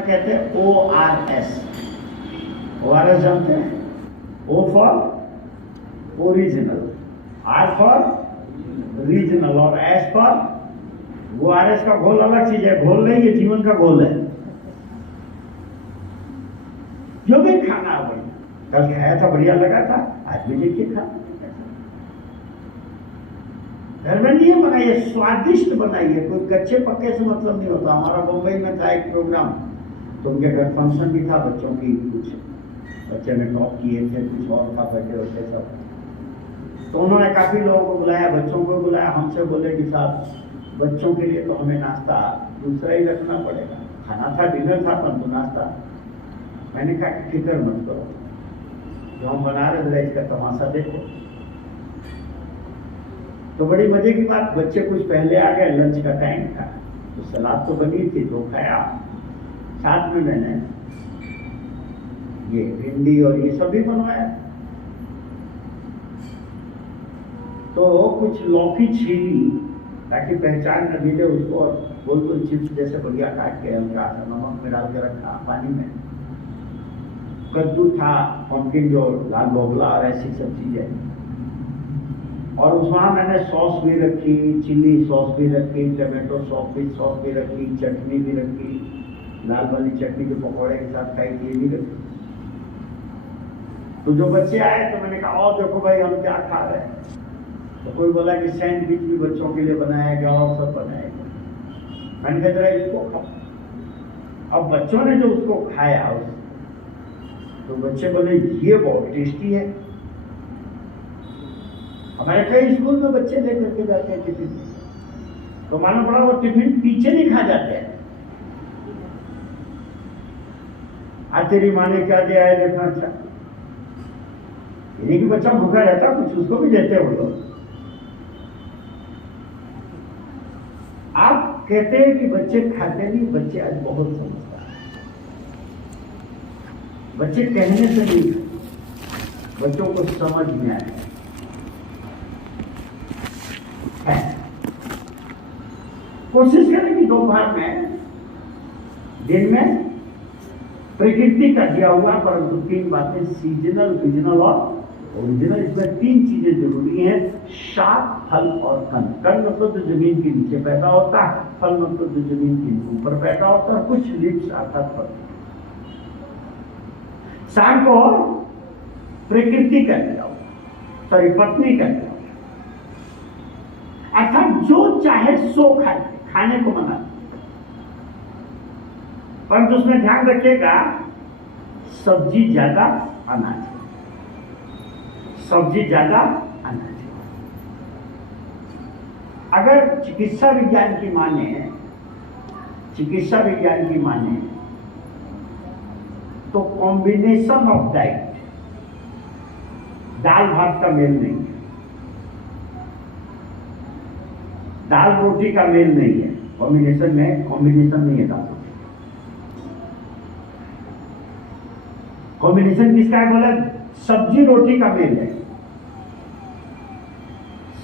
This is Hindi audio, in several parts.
में कहते हैं ORS। ORS जानते हैं? O for original, R for regional और S फॉर। वो ORS का घोल अलग चीज है, घोल नहीं, ये जीवन का घोल है। जो भी खाना है बढ़िया, कल खाया था बढ़िया लगा था, आज भी देखिए खा। घर में नहीं बनाइए, स्वादिष्ट बनाइए, कोई कच्चे पक्के से मतलब नहीं होता। हमारा मुंबई में था एक प्रोग्राम, तो उनके घर फंक्शन भी था बच्चों की, कुछ बच्चे ने टॉप किए थे, कुछ और था, बच्चे बच्चे सब। तो उन्होंने काफी लोगों को बुलाया, बच्चों को बुलाया। हमसे बोले कि साहब बच्चों के लिए तो हमें नाश्ता दूसरा ही रखना पड़ेगा। खाना था, डिनर था, परंतु नाश्ता। मैंने कहा कि फिक्र मत करो, जो हम बना रहे थे इसका तमाशा देखो। तो बड़ी मजे की बात, बच्चे कुछ पहले आ गए, लंच का टाइम था, तो सलाद तो बनी थी, तो खाया। साथ में मैंने ये भिंडी और ये सब भी बनवाया। तो कुछ लौकी छीली ताकि पहचान न मिले उसको, और गोल गोल चिप्स जैसे बढ़िया काट के हल्का सा नमक में डाल के रखा पानी में। कद्दू था, पम्पकिन जो लाल बोगला और ऐसी सब चीजें। और उसमें मैंने सॉस भी रखी, चिल्ली सॉस भी रखी, टमाटो सॉस भी रखी, चटनी भी रखी, लाल वाली चटनी जो पकौड़े के साथ खाई थी, ये भी रखी। तो जो बच्चे आए तो मैंने कहा, और देखो भाई हम क्या खा रहे हैं। तो कोई बोला कि सैंडविच भी बच्चों के लिए बनाया गया और सब बनाया गया। मैंने कहा जरा इसको खाओ। अब बच्चों ने जो उसको खाया, तो बच्चे बोले ये बहुत टेस्टी है। हमारे कई स्कूल में बच्चे लेकर के जाते हैं टिफिन, तो मालूम पड़ा वो टिफिन पीछे नहीं खा जाते हैं। आज तेरी माँ ने क्या दिया है देखना। अच्छा, ये कि बच्चा भूखा रहता, कुछ उसको भी देते हो लोग। आप कहते हैं कि बच्चे खाते नहीं, बच्चे आज बहुत समझदार हैं। बच्चे कहने से नहीं, बच्चों को समझ में आए है। कोशिश करें कि दोपहर में, दिन में प्रकृति का दिया हुआ, परंतु 3 बातें सीजनल, रीजनल और ओरिजिनल। इसमें 3 चीजें जरूरी हैं, शाक, फल और कण। कण मतलब जो जमीन के नीचे पैदा होता है, फल मतलब जो जमीन के ऊपर पैदा होता है, कुछ लिप्स अर्थात फल। शाक को प्रकृति का दिया हुआ, सॉरी पत्नी का दिया हुआ, अर्थात जो चाहे सो खाए, खाने को मना। परंतु उसमें ध्यान रखिएगा, सब्जी ज्यादा, अनाज सब्जी ज्यादा, अनाज। अगर चिकित्सा विज्ञान की माने तो कॉम्बिनेशन ऑफ डाइट, दाल भात का मेल नहीं है, दाल रोटी का मेल नहीं है, कॉम्बिनेशन नहीं है दाल रोटी। कॉम्बिनेशन किसका है बोला? सब्जी रोटी का मेल है,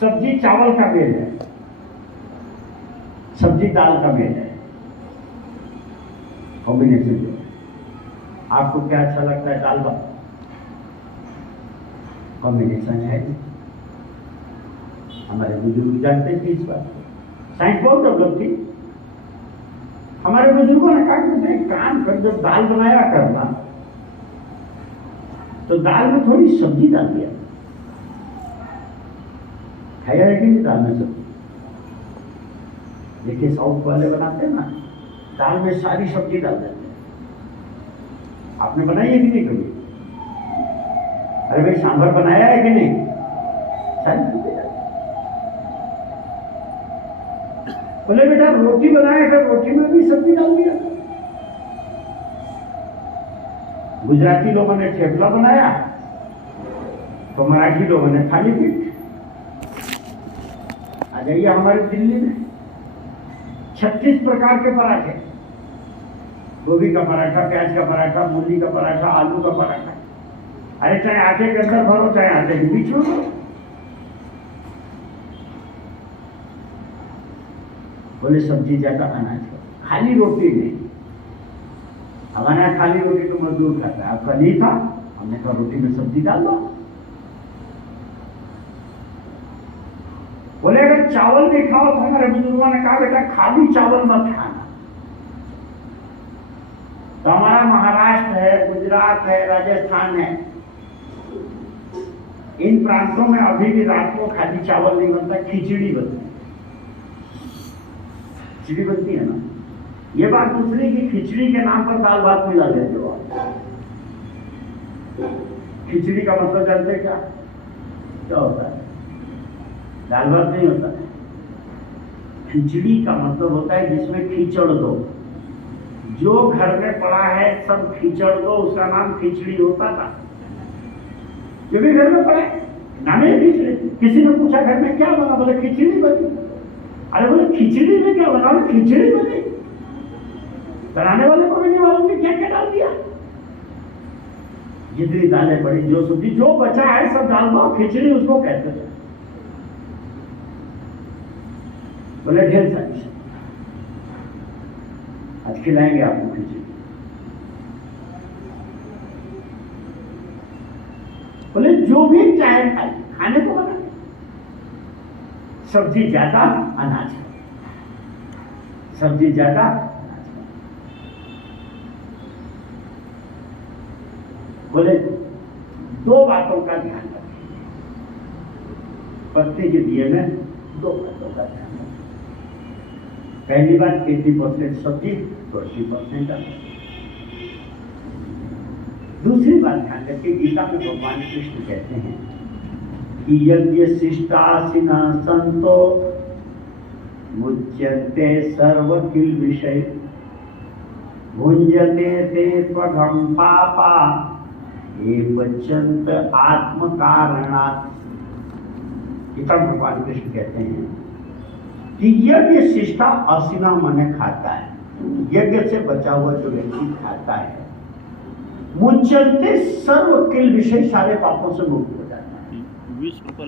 सब्जी चावल का मेल है, सब्जी दाल का मेल है। कॉम्बिनेशन जो आपको क्या अच्छा लगता है? दाल भात कॉम्बिनेशन है। हमारे बुजुर्ग जानते थे इस बात को, साइंस बहुत डेवलप थी। हमारे बुजुर्गों ने कहा कि एक काम कर, जब दाल बनाया करना तो दाल में थोड़ी सब्जी डाल दिया। खाया है कि नहीं दाल में सब्जी? देखिए साउथ वाले बनाते हैं ना, दाल में सारी सब्जी डाल देते हैं। आपने बनाई है कि नहीं कभी? अरे भाई सांभर बनाया है कि नहीं? सारी सब्जी डाल। बोले बेटा रोटी बनाया था, रोटी में भी सब्जी डाल दिया। गुजराती लोगों ने ठेपला बनाया, तो मराठी लोगों ने थाली पीठ। आ जाइए हमारे दिल्ली में 36 प्रकार के पराठे, गोभी का पराठा, प्याज का पराठा, मूली का पराठा, आलू का पराठा। अरे चाहे आटे के अंदर भरो, चाहे आटे के बीच में भरो। बोले सब्जी ज्यादा, अनाज खाली रोटी नहीं। हमारे यहाँ खाली रोटी तो मजदूर खाता है, आपका नहीं था, हमने कहा रोटी में सब्जी डाल दो। बोले अगर चावल नहीं खाओ तो हमारे बुजुर्गों ने कहा बेटा खाली चावल मत खाना। तो हमारा महाराष्ट्र है, गुजरात है, राजस्थान है, इन प्रांतों में अभी भी रात को खाली चावल नहीं बनता, खिचड़ी बनती है। खिचड़ी बनती है ना। ये बात दूसरी कि खिचड़ी के नाम पर दाल भात मिला देते हो आप। खिचड़ी का मतलब जानते क्या क्या होता है? दाल भात नहीं होता है। खिचड़ी का मतलब होता है जिसमें खिचड़ दो, जो घर में पड़ा है सब खिचड़ दो, उसका नाम खिचड़ी होता था। जो भी घर में पड़ा है नाम है खिचड़ी। किसी ने पूछा घर में क्या बना, बोले खिचड़ी बनी। अरे बोले खिचड़ी में क्या बना? खिचड़ी बनी। बनाने वाले को भी नहीं मालूम कि क्या क्या डाल दिया। जितनी दालें पड़ी, जो सब्जी जो बचा है सब डाल दो, खिचड़ी उसको कहते थे। बोले ढेर सारी आज खिलाएंगे आपको खिचड़ी। बोले जो भी चाहे खाए, खाने को बना, सब्जी ज्यादा अनाज का, सब्जी ज्यादा अनाज का। बोले दो बातों का ध्यान रखें, पत्नी के दिए में दो बातों का ध्यान रखें। पहली बात 80% सब्जी, 20% अनाज। दूसरी बात ध्यान रखें, गीता में भगवान कृष्ण कहते हैं कि यज्ञ शिष्टासिना संतो मुच्यन्ते सर्व किल विषय भुंजते ते त्वघं पापा ये पच्यन्त आत्म कारणात्। गीता में भगवान कृष्ण कहते हैं कि यज्ञ शिष्टा असिना माने खाता है, यज्ञ से बचा हुआ जो व्यक्ति खाता है मुच्यन्ते सर्व किल विषय, सारे पापों से मुक्त हो जाता है। 20 रुपये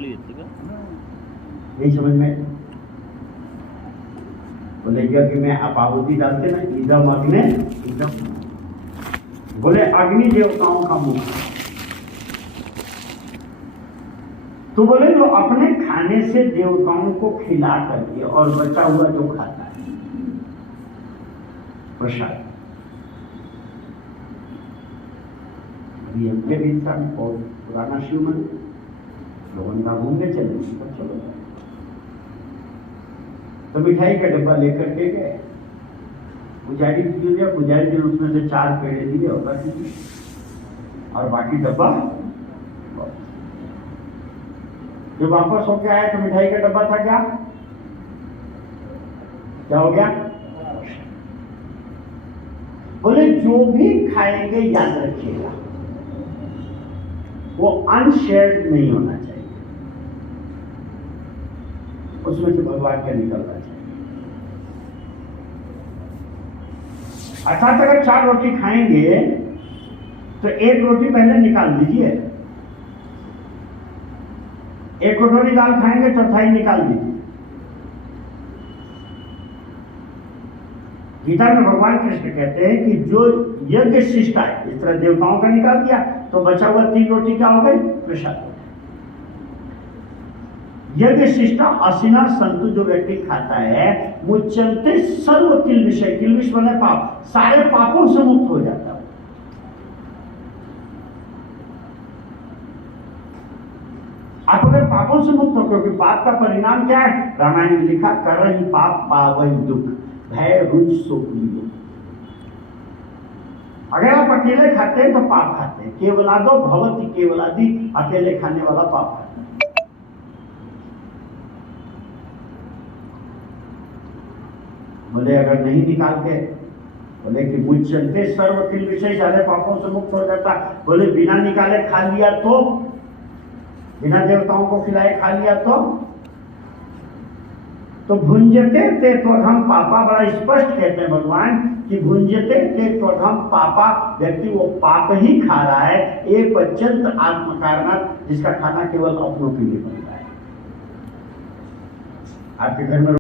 नहीं समझ में? बोले यज्ञ में आप आहुति डालते ना, इदम अग्नि इदम, बोले अग्नि देवताओं का मुख। तो बोले जो अपने खाने से देवताओं को खिला करके और बचा हुआ जो खाता है प्रसाद। अभी हम जब इंसान बहुत पुराना शिव मंदिर लोगों का घूमने चले, चलो तो मिठाई का डब्बा लेकर के गए, पुजारी जी दिया, पुजारी जी उसमें से 4 पेड़े दिए और बाकी डब्बा। जब वापस होके आए तो मिठाई का डब्बा था क्या हो गया? बोले जो भी खाएंगे याद रखिएगा वो अनशेयर्ड नहीं होना चाहिए, उसमें से भगवान का निकलना चाहिए। अर्थात अगर 4 रोटी खाएंगे तो 1 रोटी पहले निकाल दीजिए, 1 कटोरी दाल खाएंगे चौथाई निकाल दीजिए। गीता में भगवान कृष्ण कहते हैं कि जो यज्ञ शिष्टा है, इस तरह देवताओं का निकाल दिया तो बचा हुआ 3 रोटी क्या हो गई? प्रसाद। यज्ञ शिष्टा असिना संतु, जो व्यक्ति खाता है मुच्यन्ते सर्व किल विषय, किल विषय बने पाप, सारे पापों से मुक्त हो जाता है। आप अगर पापों से मुक्त हो, क्योंकि पाप का परिणाम क्या है? रामायण में लिखा करहि पाप पावहि दुख भय रुच सुख लियो। अगर आप अकेले खाते हैं तो पाप खाते हैं, केवलादो भवति केवलादि, अकेले खाने वाला पाप खाते हैं। बोले अगर नहीं निकालते, बोले कि मुच्यन्ते सर्व किल विषय, सारे पापों से मुक्त हो जाता। बोले बिना निकाले खा लिया तो, बिना देवताओं को खिलाए खा लिया तो भुंजते ते त्वघं पापा, बड़ा स्पष्ट कहते हैं भगवान कि भुंजते ते त्वघं पापा, व्यक्ति वो पाप ही खा रहा है, एक पच्यंत आत्म कारणात्, जिसका खाना केवल अपनों के लिए बन रहा है। आपके घर में